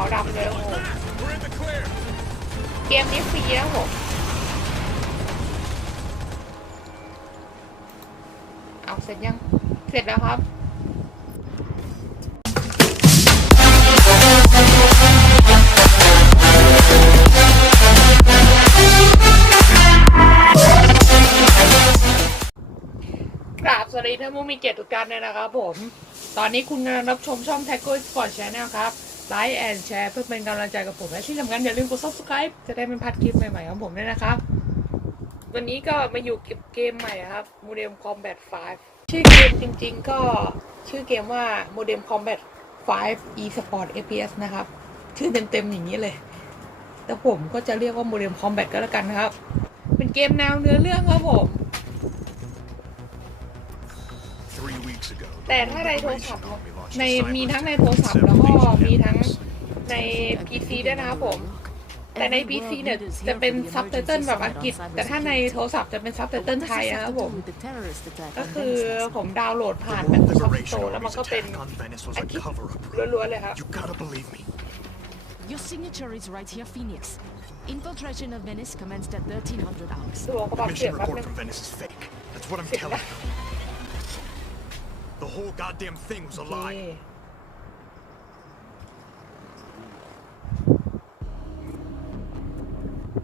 าวดำเลยโอ้โหเกมนี้ฟรีนะผมเอาเสร็จยัง เสร็จแล้วครับกราบสวัสดีท่านผู้มีเกียรติทุกท่านเลยนะครับผม ตอนนี้คุณกำลังรับชมช่อง t a g o Sport Channel ครับ ไลค์แอนแชร์เพื่อเป็นกำลังใจกับผมและที่สำคัญอย่าลืมกด subscribe จะได้ไม่พลาดคลิปใหม่ๆของผมด้วยนะครับ วันนี้ก็มาอยู่กับเกมใหม่ครับ Modem Combat 5ชื่อเกมจริงๆ ก็ชื่อเกมว่า Modem Combat 5 eSport FPS นะครับ ชื่อเต็มๆ อย่างนี้เลย แต่ผมก็จะเรียกว่า Modem Combat ก็แล้วกันนะครับ เป็นเกมแนวเนื้อเรื่องครับผม แต่ถ้าในโทรศัพท์ในมีทั้งในโทรศัพท์แล้วก็มีทั้งใน PC ด้วยนะครับผม แต่ใน PC เนี่ยจะเป็นซับไตเติลแบบอังกฤษ แต่ถ้าในโทรศัพท์จะเป็นซับไตเติลไทยนะครับผม ก็คือผมดาวน์โหลดผ่าน the แบบ whole ช็อป duration โต of แล้วมัน his ก็เป็น attack on Venice was อั a งกฤษ cover-up, brother. ล้วนๆเลยครับ You gotta believe me. Your signature is right here, Phoenix. Infiltration of Venice commenced at 1300 hours. ตัวกระบอกเสีย Mission งแป๊บ report นึง from Venice is fake. That's what I'm Sit telling you. The whole goddamn thing was a โอเค lie.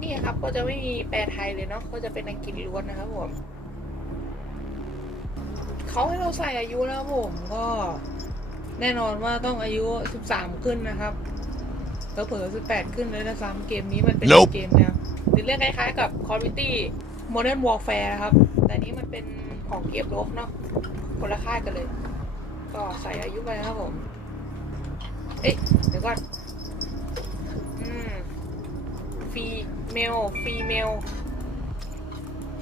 นี่ครับก็จะไม่มีแปลไทยเลยเนาะก็จะเป็นอังกฤษล้วนนะครับผมเขาให้เราใส่อายุนะครับผมก็แน่นอนว่าต้องอายุ 13 ขึ้นนะครับเผลอๆ18 ขึ้นเลยนะซ้ำเกมนี้มันเป็น Nope เกมแนวหรือเรื่องคล้ายๆกับ Call of Duty Modern Warfare นะครับ แต่นี้มันเป็นของเกมรบเนาะ คนละค่ายกันเลย ก็ใส่อายุไปครับผม เอ๊ะเดี๋ยวก่อนอืมฟีเมลฟีเมล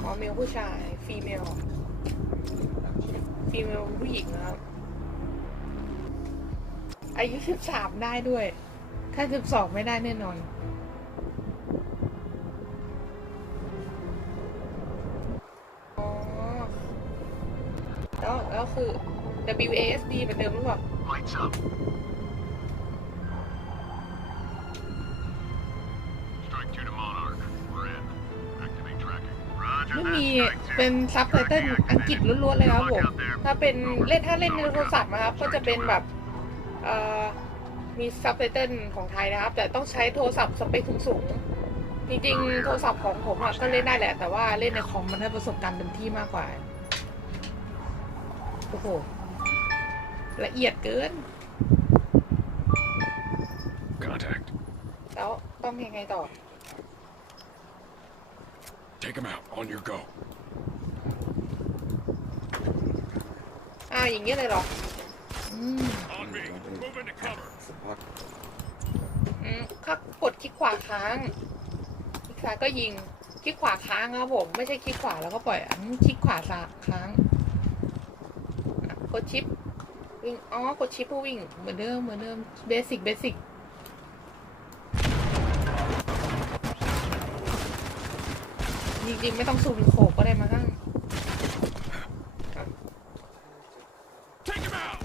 อ๋อเมลผู้ชายฟีเมลฟีเมลผู้หญิงนะครับ อายุสิบสามได้ด้วย ถ้าสิบสองไม่ได้แน่นอน คือ WASD เหมือนเดิมหรือเปล่า Lights up. Strike two to Monarch. We're in. Activate tracking. Roger ไม่มีเป็นซับไตเติลอังกฤษล้วนๆเลยครับผม ถ้าเป็นเล่นถ้าเล่นในโทรศัพท์นะครับ ก็จะเป็นแบบเอ่อมีซับไตเติลของไทยนะครับ แต่ต้องใช้โทรศัพท์สเปคสูงๆจริงๆ โทรศัพท์ของผมอะก็เล่นได้แหละ แต่ว่าเล่นในคอมมันได้ประสบการณ์เต็มที่มากกว่า โอ้โห ละเอียดเกิน Contact. แล้วต้องยังไงต่อ Take him out. On your go. อ่าอย่างเงี้ยเลยเหรอ อืม On me. Move into cover. อืมถ้ากดคลิกขวาค้างคลิกซ้ายก็ยิง คลิกขวาค้างครับผม ไม่ใช่คลิกขวาแล้วก็ปล่อยอันคลิกขวาซ้ายค้างอะ กดชิปวิ่งอ๋อกดชิปเพื่อวิ่งเหมือนเดิมเหมือนเดิมเบสิกเบสิกจริงๆไม่ต้องซูมโขกก็ได้มั้ง Take him out.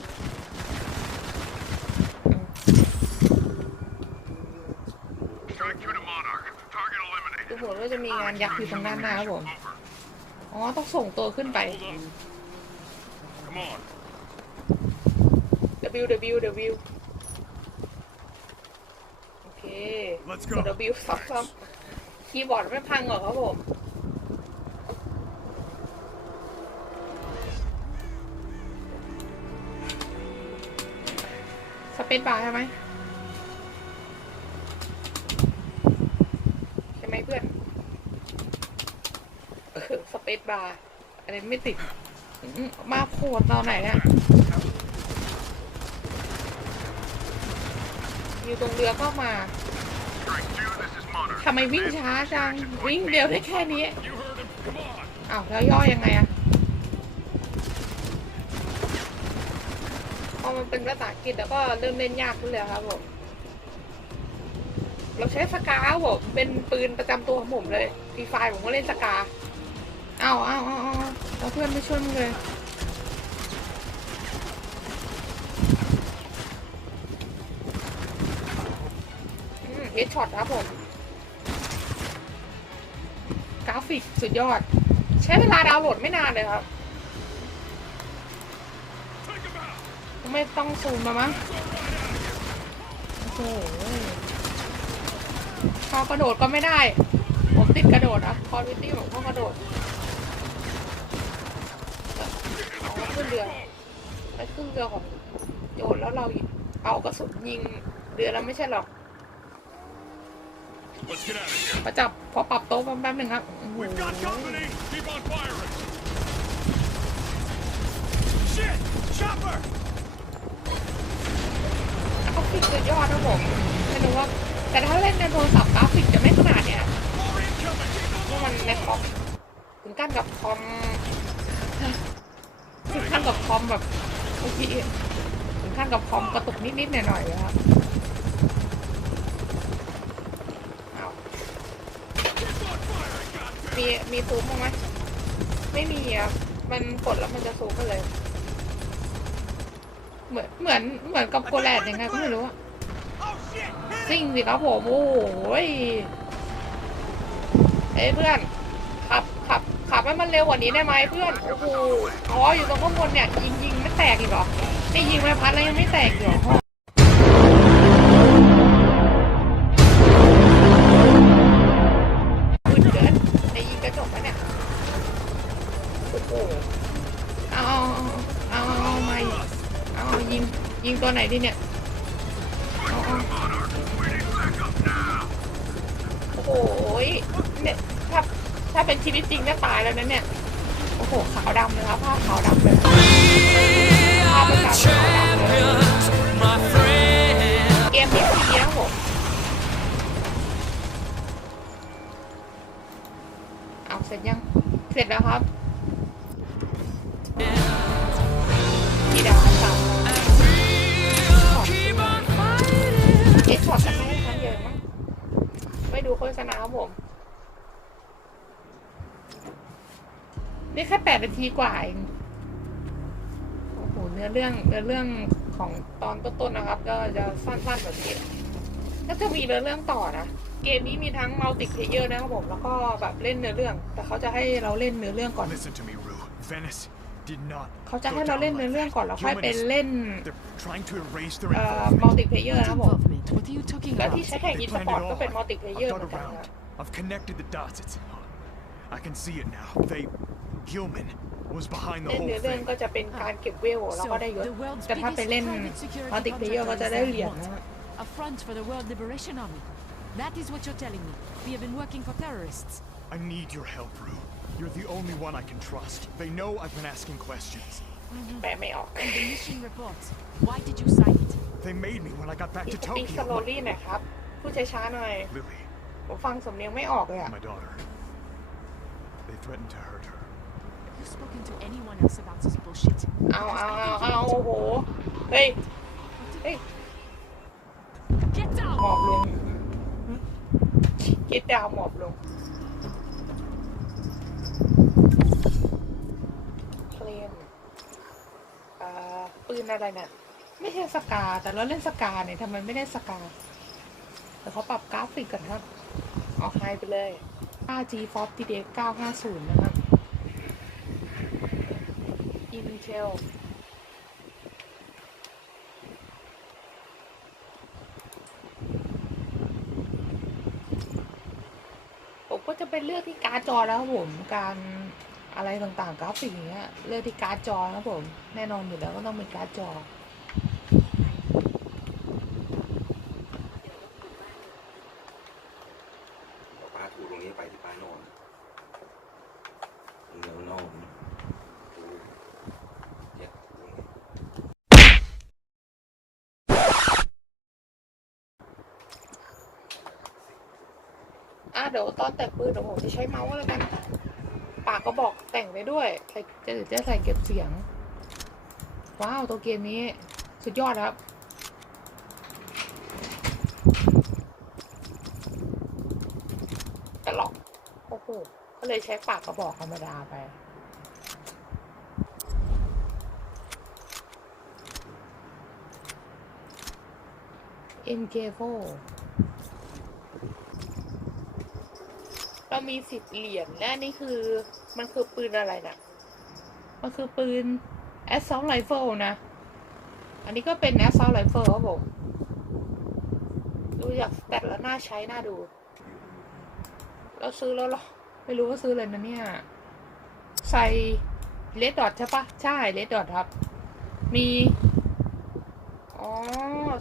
ดูเหมือนว่าจะมีงานยักษ์อยู่ตรงด้านหน้าครับผม อ๋อ ต้องส่งตัวขึ้นไป Hold up. Come on. W W W โอเค Let's ก go. ด W ซ้ำคีย์บอร์ดไม่พังหรอกครับผม สเปซบาร์ใช่ไหมใช่ไหมเพื่อน เออ สเปซบาร์อะไรไม่ติด มาโผล่ตอนไหนเนี่ยอยู่ตรงเรือเข้ามาทำไมวิ่งช้าจัง วิ่งเดียวได้แค่นี้อ้าวแล้วย่อยังไงอะพอมันเป็นภาษาอังกฤษแล้วก็เริ่มเล่นยากขึ้นเลยครับผมเราใช้สกาผมเป็นปืนประจำตัวของผมเลยฟรีไฟผมก็เล่นสกา เอาวอ้าวอ้าวอ้าวแล้วเพื่อนไม่ช่วยมึงเลยฮดช็อตครับผม กราฟิกสุดยอด ใช้เวลาดาวน์โหลดไม่นานเลยครับ ไม่ต้องซูมมามั้งโอ้โหพอกระโดดก็ไม่ได้ ผมติดกระโดดอะคอร์วิตี้ผมก็กระโดดเอาไป ขึ้นเรือไปขึ้นเรือของโยนแล้วเราเอากระสุนยิงเรือแล้วไม่ใช่หรอก Let's get out of here. ประจับพอปรับโต๊ะแป๊บหนึ่งครับโอ้โห We've got company. Keep on firing. Shit! Chopper! กราฟิกสุดยอดนะผมไม่รู้ว่า แต่ถ้าเล่นในโทรศัพท์กราฟิกจะไม่ขนาดเนี้ย More incoming. Keep เพ on ราะมันในคอมถึงขั้นกับคอมถึงขั้น กับคอมแบบเมื่อกี้ถึงขั้นกับคอมกระตุกนิดๆหน่อยๆเลยครับมีมีซูมบ้างไหมไม่มีอะมันกดแล้วมันจะซูมไปเลย เหมือนเหมือนเหมือนกับโกแลดยังไงก็ไม่รู้อะซิ่งสิครับผมโอ้โหยเอ้ยเพื่อน ให้มันเร็วกว่านี้ได้ไหมเพื่อนโอ้โหอ๋ออยู่ตรงข้างบนเนี่ยยิงยิงไม่แตกอีกเหรอนี่ยิงไม่พัดแล้วยังไม่แตกอีกเหรอปืนเกินจะยิงกระจกปะเนี่ยโอ้โหเอาเอาเอาเอาเอาไม่เอาเอายิงยิงตัวไหนดีเนี่ยอาเอโอ้โหยเนี่ย ถ้าเป็นชีวิตจริงก็ตายแล้วนะเนี่ย โอ้โห ขาวดำเลยครับผ้าขาวดำเลยภาพประจำขาวดำเลยเกมนี้ฟรีนะผมเอาเสร็จยัง เสร็จแล้วครับกี่ดาวสามเอ็กซ์พอร์ตจะให้ครั้งเดียวมั้งไม่ดูโฆษณาครับผม นี่แค่แปดนาทีกว่าเองโอ้โหเนื้อเรื่องเนื้อเรื่องของตอนต้นๆนะครับ ก็จะสั้นๆแบบนี้ก็จะมีเนื้อเรื่องต่อนะเกมนี้มีทั้งมัลติเพลเยอร์นะครับผมแล้วก็แบบเล่นเนื้อเรื่อง แต่เขาจะให้เราเล่นเนื้อเรื่องก่อน Listen to me, Rue. Venice did not. เขาจะ go ให้เรา down เล่นเนื้อ like เรื่อง that. ก่อนแล้วค่อยไป Humanists, เล่น They're trying to erase their เอ่อ involvement. มัลติเพลเยอร์ What นะครับผม involvement? What are you talking แล้ว about? ที่ใช้แข่ง They อีส planned ปอร์ต it ก็ all. เป็นมัลติเพลเยอร์ I've เหมื got อนกันนะ around. I've connected the dots. It's. I can see it now. They. Gilman was behind the เล่น whole เนื้อเรื่อง thing. ก็จะเป็นการเก็บเวลแล้ว So, ก็ได้ยศ the world's แต่ถ้าไป biggest เล่น private security มัลติเพลเยอร์ก็ contractor จะ is ได้ that เหรียญ what? นะ A front for the World Liberation Army. That is what you're telling me. We have been working for terrorists. I need your help, Rue. You're the only one I can trust. They know I've been asking questions. แปลไม่ออก And the mission report. Why did you sign it? They made me when I got back อี to สปีกส Tokyo. โลลี่หน่อยครับ พูดช้าๆหน่อย Lily, ผมฟังสำเนียงไม่ออกเลยอะ my daughter. They threatened to hurt her. Have you spoken to anyone else about this bullshit? เอาเอาเอาเอาโอ้โห เฮ้ย เฮ้ย Get หม down! อบลงคิดดาวหมอบลงเคลมเอ่อปืนอะไรเนี่ยไม่ใช่สกา แต่เราเล่นสกาเนี่ยทำไมไม่ได้สกาแต่เขาปรับกราฟิกกันครับ ออกไฮไปเลย 5G Fox TDX 950 นะครับ Intel ผมก็จะเป็นเลือกที่การ์ดจอแล้วครับผมการอะไรต่างๆกราฟิกอย่างเงี้ยเลือกที่การ์ดจอครับผม แน่นอนอยู่แล้วก็ต้องเป็นการ์ดจอเดี๋ยวป้าถูตรงนี้ไปที่ป้านอนเหนียวนอนถูเนี่ยตรงนี้ อะ เดี๋ยวตอนแต่งปืนเดี๋ยวผมจะใช้เมาส์แล้วกันปากก็บอกแต่งไปด้วยใส่จะจะใส่เก็บเสียง ว้าวตัวเกมนี้สุดยอดครับแต่หลอกโอ้โหก็เลยใช้ปากกระบอกธรรมดาไป MK4 เรามีสิบเหรียญและนี่คือ มันคือปืนอะไรนะมันคือปืน assault rifle นะ อันนี้ก็เป็น assault rifle ครับผม ดูจากสแตทแล้วน่าใช้น่าดู เราซื้อแล้วหรอ ไม่รู้ว่าซื้อเลยนะเนี่ย ใส่เลดดอทใช่ปะใช่เลดดอทครับ มี อ๋อ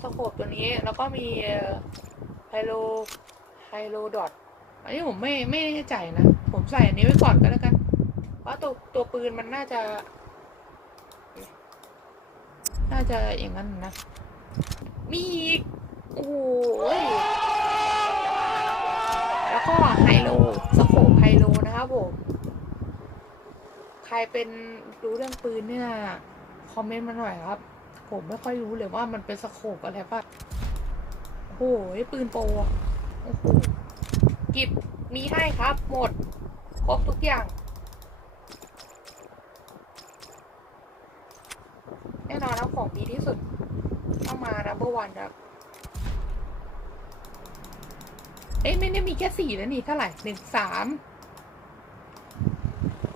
สโคปตัวนี้ แล้วก็มีไฮโลไฮโลดอท อันนี้ผมไม่ไม่แน่ใจนะ ผมใส่อันนี้ไว้ก่อนก็แล้วกัน เพราะตัวตัวปืนมันน่าจะ น่าจะอย่างนั้นนะ มีอีก โอ้โหแล้วก็ไฮโลสโคปไฮโลนะครับผม ใครเป็นรู้เรื่องปืนเนี่ย คอมเมนต์มาหน่อยครับ ผมไม่ค่อยรู้เลยว่ามันเป็นสโคปอะไรป่ะโอ้โหปืนโปรอะโอ้โห กิบมีให้ครับ หมด ครบทุกอย่าง แน่นอนครับของดีที่สุดต้องมานะเบอร์วันครับเอ้ยไม่ได้มีแค่สี่แล้วนี่เท่าไหร่หนึ่งสาม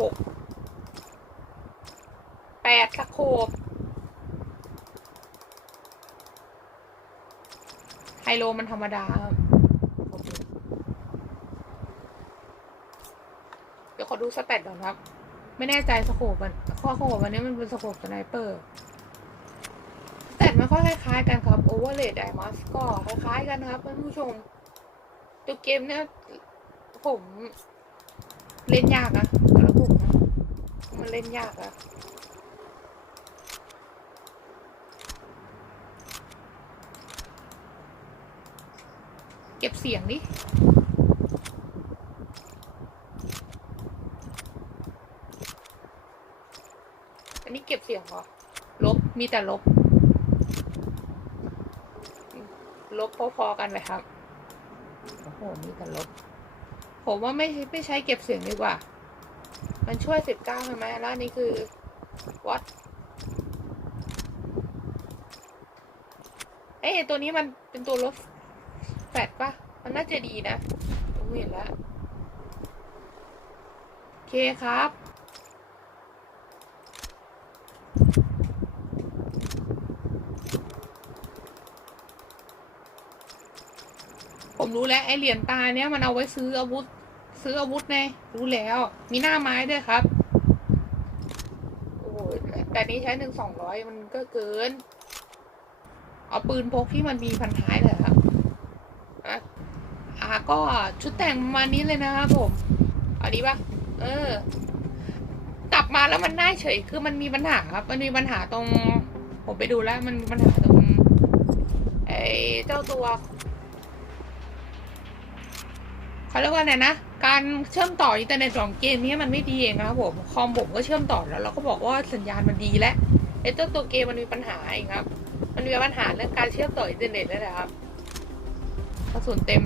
หกแปดสโคบไฮโลมันธรรมดาครับโอเคเขอดูสแตทก่อนครับ ไม่แน่ใจสโคบมันข้อสโคบวันนี้มันเป็นสโคบสไนเปอร์สแตทมันก็คล้ายๆกันครับโอเวอร์เลดไดมัสก็คล้ายๆกันครับท่านผู้ชมตัวเกมเนี่ยผมเล่นยากนะสำหรับผมนะมันเล่นยากอะเก็บเสียงดิ อันนี้ เก็บเสียงเหรอ ลบ มีแต่ลบ ลบพอๆกันเลยครับ โอ้โห มีแต่ลบ ผมว่าไม่ไม่ใช้เก็บเสียงดีกว่า มันช่วยสิบเก้าใช่ไหมแล้วนนี้คือวัดเอ้ตัวนี้มันเป็นตัวลบแฟดปะมันน่าจะดีนะผมเห็นแล้ว โอเคครับ รู้แล้วไอเหรียญตาเนี้ยมันเอาไว้ซื้ออาวุธ ซื้ออาวุธไงรู้แล้ว มีหน้าไม้ด้วยครับ โอ้ยแต่นี้ใช้หนึ่งสองร้อยมันก็เกิน เอาปืนพกที่มันมีพันท้ายเลยครับอ่าก็ชุดแต่งประมาณนี้เลยนะครับผมเอาดีปะเออ กลับมาแล้วมันน่าเฉย คือมันมีปัญหาครับ มันมีปัญหาตรง ผมไปดูแล้ว มันมีปัญหาตรงไอ้เจ้าตัว เขาเรียกว่าไงนะ การเชื่อมต่ออินเทอร์เน็ตของเกมนี้มันไม่ดีเองนะครับผม คอมผมก็เชื่อมต่อแล้วเราก็บอกว่าสัญญาณมันดีแล้วไอ้เจ้าตัวเกมมันมีปัญหาเองครับ มันมีปัญหาเรื่องการเชื่อมต่ออินเทอร์เน็ตนั่นแหละครับกระสุนเต็ม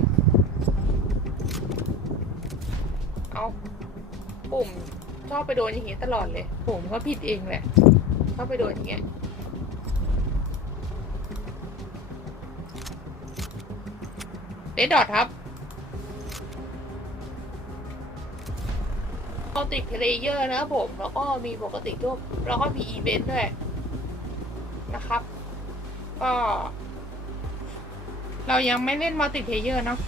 เอาปุ่มชอบไปโดนอย่างงี้ตลอดเลย ผมก็ผิดเองแหละชอบไปโดนอย่างเงี้ยเดดดอทครับ ปกติเพลเยอร์นะครับผม แล้วก็มีปกติทั่วแล้วก็มีอีเวนต์ด้วยนะครับ ก็ เรายังไม่เล่นมัลติเพลเยอร์เนาะ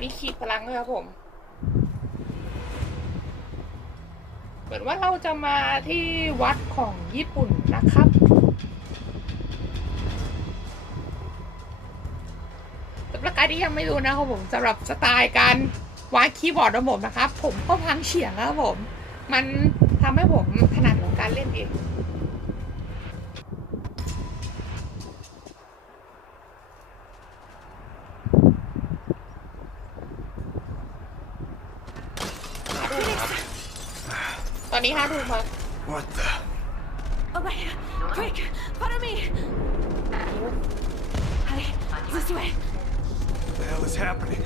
มีขีดพลังด้วยครับผม เหมือนว่าเราจะมาที่วัดของญี่ปุ่นนะครับ สำหรับใครที่ยังไม่รู้นะครับผมสำหรับสไตล์การวางคีย์บอร์ดของผมนะครับ ผมก็พังเฉียงนะครับผม มันทำให้ผมถนัดของการเล่นเองตอนนี้ห้าทุ่มครับ What the? Over here! Quick! Follow me! Hi, this way. What the hell is happening?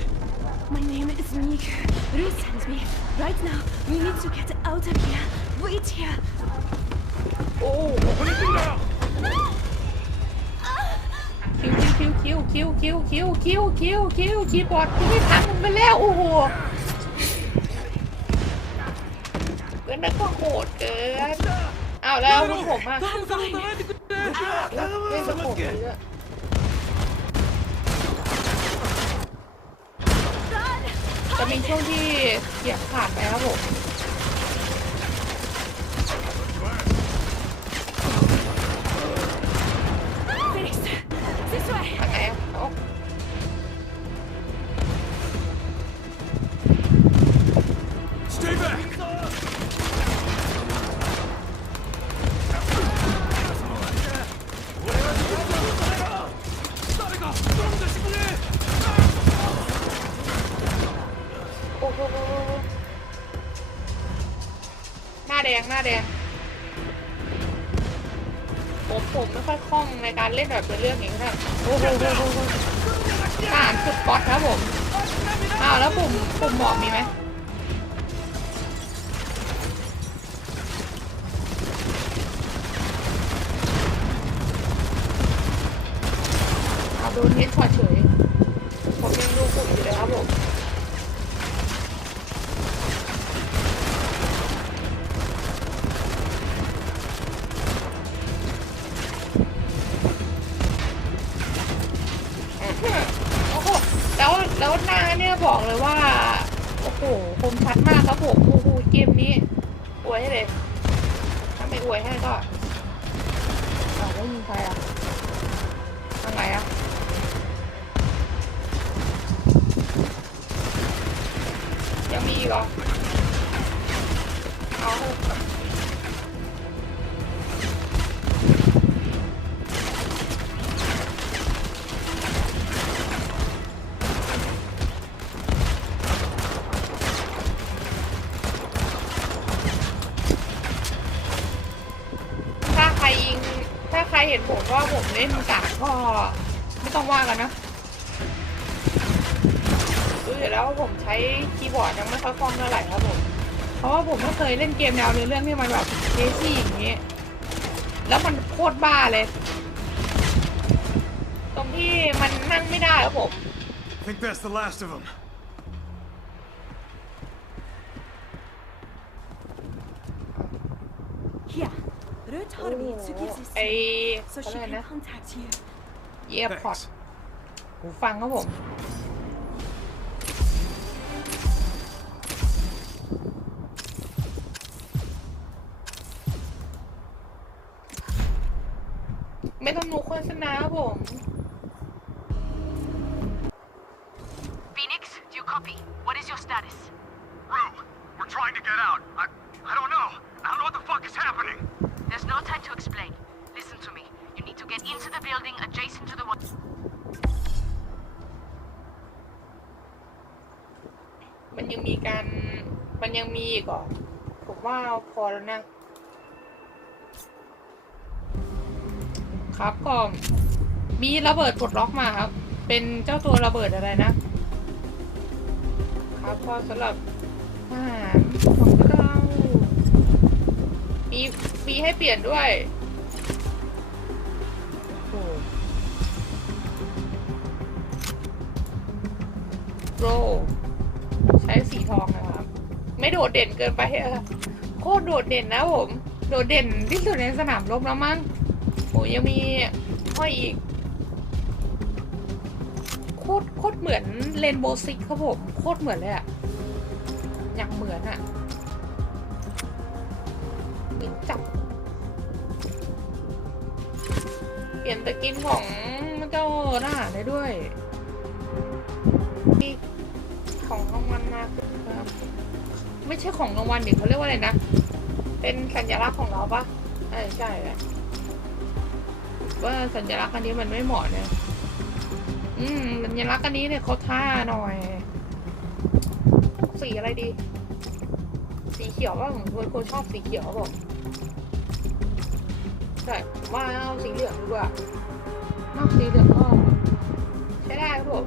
My name is Miku. Ruth sends me. Right now, we need to get out of here. Wait here. โอ้ What do you do now? คิวคิว คิวคิวคิวคิวคิวคิวคิวคิวคีย์บอร์ดกูไม่ทันมึงไปแล้วโอ้โหเพื่อนนั่นก็โหดเกินอ้าวแล้วอาวุธผมอะเล่นสโคปเลย อะจะมีช่วงที่เสียงขาดไปครับผม Phoenix, this way. ทางไหนอะ หน้าแดงหน้าแดง ผมผมไม่ค่อยคล่องในการเล่นแบบเป็นเรื่องนี้นะโอ้โอ้โหโอ้โหทหารสุดป๊อตครับผมอ้าวแล้วปุ่มปุ่มหมอบมีไหมเอาโดนเฮดช็อตเฉย ว่ากันนะรู้อยู่แล้วว่าผมใช้คีย์บอร์ดยังไม่ค่อยคล่องเท่าไหร่ครับผม เพราะว่าผมไม่เคยเล่นเกมแนวเนื้อเรื่องที่มันแบบเบซี่อย่างนี้แล้วมันโคตรบ้าเลย ตรงที่มันนั่งไม่ได้ครับผม think that's the last of them. Here. Ruth told me to give this ไอ to you เขา so เรีย she กอะไร can นะ contact you. เยียพอด Thanks. Phoenix, do you copy? What is your status? We're trying to get out. I, I don't know. I don't know what the fuck is happening. There's no time to explain. Listen to me. You need to get into the building adjacent to the one. มันยังมีการ มันยังมีอีกเหรอผมว่าพอแล้วนะ ครับก็มีระเบิดปลดล็อกมาครับ เป็นเจ้าตัวระเบิดอะไรนะ ครับก็สำหรับทหารของเรามีมีให้เปลี่ยนด้วยโอ้โร ทองนะครับ ไม่โดดเด่นเกินไปอะโคตรโดดเด่นนะผม โดดเด่นที่สุดในสนามรบแล้วมั้งโอ้ยังมีห้อยอีก โคตรโคตรเหมือนเลนโบซิกครับผม โคตรเหมือนเลยอะอยากเหมือนอะเจับ เปลี่ยนตะกินของเจ้าทหารได้ด้วย ของรางวัลมา ไม่ใช่ของรางวัลเดี๋ยวเขาเรียกว่าอะไรนะ เป็นสัญลักษณ์ของเราปะเออใช่แหละว่าสัญลักษณ์อันนี้มันไม่เหมาะเนี่ยอืมสัญลักษณ์อันนี้เนี่ยเขาท่าหน่อย สีอะไรดี สีเขียวว่าผมคนชอบสีเขียวบอกใช่ผมว่าเอาสีเหลืองดีกว่านอกสีเหลืองก็ใช้ได้ครับผม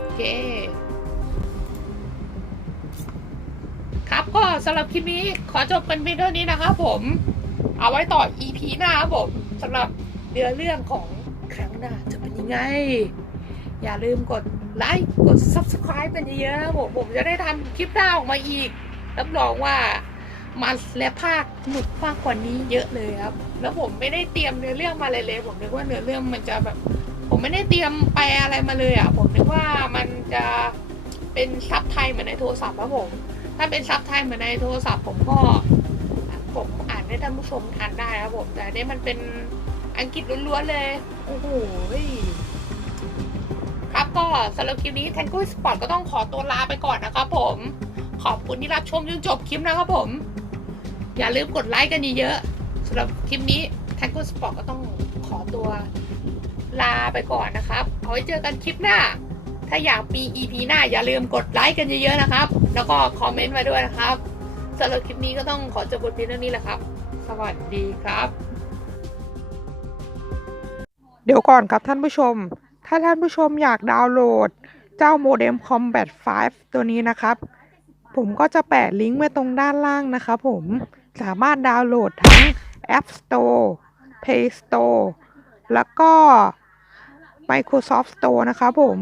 โอเค ครับ ก็สำหรับคลิปนี้ขอจบกันเพียงเท่านี้นะครับผมเอาไว้ต่อ EP หน้าครับผมสำหรับเนื้อเรื่องของครั้งหน้าจะเป็นยังไง อย่าลืมกดไลค์กด subscribe เป็นเยอะๆนะผมผมจะได้ทำคลิปหน้าออกมาอีกรับรองว่ามันและภาคหนุกมากกว่านี้เยอะเลยครับ แล้วผมไม่ได้เตรียมเนื้อเรื่องมาเลยเลยผมนึกว่าเนื้อเรื่องมันจะแบบ ผมไม่ได้เตรียมแปลอะไรมาเลยอะผมนึกว่ามันจะเป็นซับไทยเหมือนในโทรศัพท์ครับผม ถ้าเป็นซับไทยเหมือนในโทรศัพท์ผมก็ผมอ่านให้ท่านผู้ชมอ่านได้ครับผมแต่อันนี้มันเป็นอังกฤษล้วนๆเลย โอ้โหครับก็สำหรับคลิปนี้แทนกุ s สปอร์ตก็ต้องขอตัวลาไปก่อนนะครับผมขอบคุณที่รับชมจนจบคลิปนะครับผม อย่าลืมกดไลค์กันเยอะๆสำหรับคลิปนี้แทนกุ s สปอร์ตก็ต้องขอตัวลาไปก่อนนะครับ เอาไว้เจอกันคลิปหน้า ถ้าอยากมี EP หน้าอย่าลืมกดไลค์กันเยอะๆนะครับ แล้วก็คอมเมนต์ไว้ด้วยนะครับสำหรับคลิปนี้ก็ต้องขอจบบทเพียงเท่านี้แหละครับ สวัสดีครับ เดี๋ยวก่อนครับท่านผู้ชม ถ้าท่านผู้ชมอยากดาวน์โหลด เจ้าโมเด็ม Combat 5 ตัวนี้นะครับ ผมก็จะแปะลิงก์ไว้ตรงด้านล่างนะครับผมสามารถดาวน์โหลดทั้ง App Store Play Store แล้วก็ Microsoft Store นะครับผม